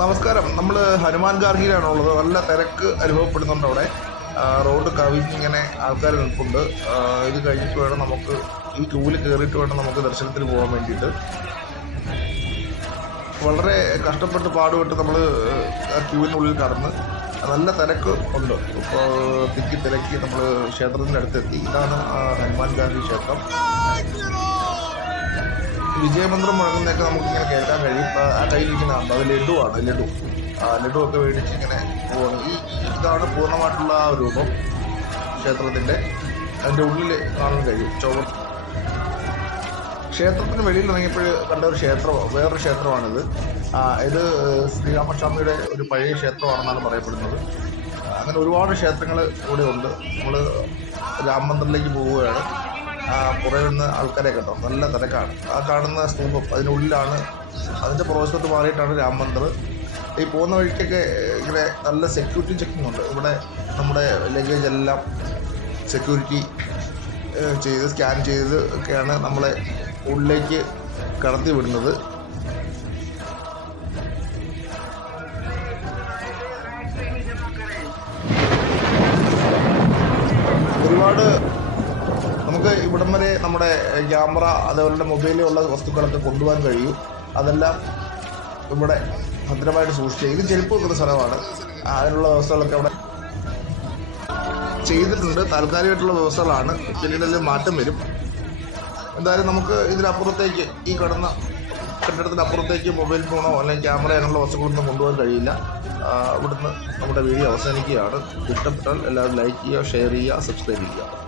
നമസ്കാരം. നമ്മൾ ഹനുമാൻ ഗാർഹിയിലാണുള്ളത്. നല്ല തിരക്ക് അനുഭവപ്പെടുന്നുണ്ട് അവിടെ. റോഡ് കവിഞ്ഞിങ്ങനെ ആൾക്കാർ നിൽപ്പുണ്ട്. ഇത് കഴിഞ്ഞിട്ട് വേണം നമുക്ക് ഈ ക്യൂവിൽ കയറിയിട്ട് വേണം നമുക്ക് ദർശനത്തിന് പോകാൻ വേണ്ടിയിട്ട്. വളരെ കഷ്ടപ്പെട്ട് പാടുപെട്ട് നമ്മൾ ആ ക്യൂവിനുള്ളിൽ കടന്ന് നല്ല തിരക്ക് ഉണ്ട്. ഇപ്പോൾ തിരക്കി നമ്മൾ ക്ഷേത്രത്തിൻ്റെ അടുത്തെത്തി. ഇതാണ് ഹനുമാൻ ഗാർഹി ക്ഷേത്രം. വിജയമന്ത്രം മുഴങ്ങുന്നതൊക്കെ നമുക്കിങ്ങനെ കേൾക്കാൻ കഴിയും. ആ കയ്യിലിരിക്കുന്നതാണ് അത് ലഡുവാണ്. ലഡു ഒക്കെ മേടിച്ച് ഇങ്ങനെ പോവാണ്. ഇതാണ് പൂർണ്ണമായിട്ടുള്ള ആ രൂപം ക്ഷേത്രത്തിൻ്റെ. അതിൻ്റെ ഉള്ളിൽ കാണാൻ കഴിയും. ക്ഷേത്രത്തിന് വെളിയിൽ ഇറങ്ങിയപ്പോൾ കണ്ട ഒരു വേറൊരു ക്ഷേത്രമാണിത്. ഇത് ശ്രീരാമസ്വാമിയുടെ ഒരു പഴയ ക്ഷേത്രമാണെന്നാണ് പറയപ്പെടുന്നത്. അങ്ങനെ ഒരുപാട് ക്ഷേത്രങ്ങൾ ഇവിടെ ഉണ്ട്. നമ്മൾ രാമമന്ദിറിലേക്ക് പോവുകയാണ്. കുറേ നിന്ന് ആൾക്കാരെ കേട്ടോ, നല്ല തിരക്കാണ്. ആ കാണുന്ന സ്തൂപം അതിനുള്ളിലാണ്, അതിൻ്റെ പുറവശത്ത് മാറിയിട്ടാണ് രാമമന്ദിർ. ഈ പോകുന്ന വഴിക്കൊക്കെ ഇങ്ങനെ നല്ല സെക്യൂരിറ്റി ചെക്കിംഗ് ഉണ്ട്. ഇവിടെ നമ്മുടെ ലഗേജ് എല്ലാം സെക്യൂരിറ്റി ചെയ്ത് സ്കാൻ ചെയ്ത് ഒക്കെയാണ് നമ്മളെ ഉള്ളിലേക്ക് കടത്തി വിടുന്നത്. ഒരുപാട് നമുക്ക് ഇവിടം വരെ നമ്മുടെ ക്യാമറ അതേപോലെ മൊബൈലിലുള്ള വസ്തുക്കളൊക്കെ കൊണ്ടുപോകാൻ കഴിയും. അതെല്ലാം ഇവിടെ ഭദ്രമായിട്ട് സൂക്ഷിക്കുക. ഇത് ചെരുപ്പ് വെക്കുന്ന സ്ഥലമാണ്. അതിനുള്ള വ്യവസ്ഥകളൊക്കെ അവിടെ ചെയ്തിട്ടുണ്ട്. താൽക്കാലികമായിട്ടുള്ള വ്യവസ്ഥകളാണ്. പിന്നീട് മാറ്റം വരും. എന്തായാലും നമുക്ക് ഇതിനപ്പുറത്തേക്ക്, ഈ കടന്ന കെട്ടിടത്തിനപ്പുറത്തേക്ക് മൊബൈൽ ഫോണോ അല്ലെങ്കിൽ ക്യാമറ അങ്ങനെയുള്ള വസ്തുക്കളൊന്നും കൊണ്ടുപോകാൻ കഴിയില്ല. ഇവിടുന്ന് നമ്മുടെ വീഡിയോ അവസാനിക്കുകയാണ്. ഇഷ്ടപ്പെട്ടാൽ എല്ലാവരും ലൈക്ക് ചെയ്യുക, ഷെയർ ചെയ്യുക, സബ്സ്ക്രൈബ് ചെയ്യുക.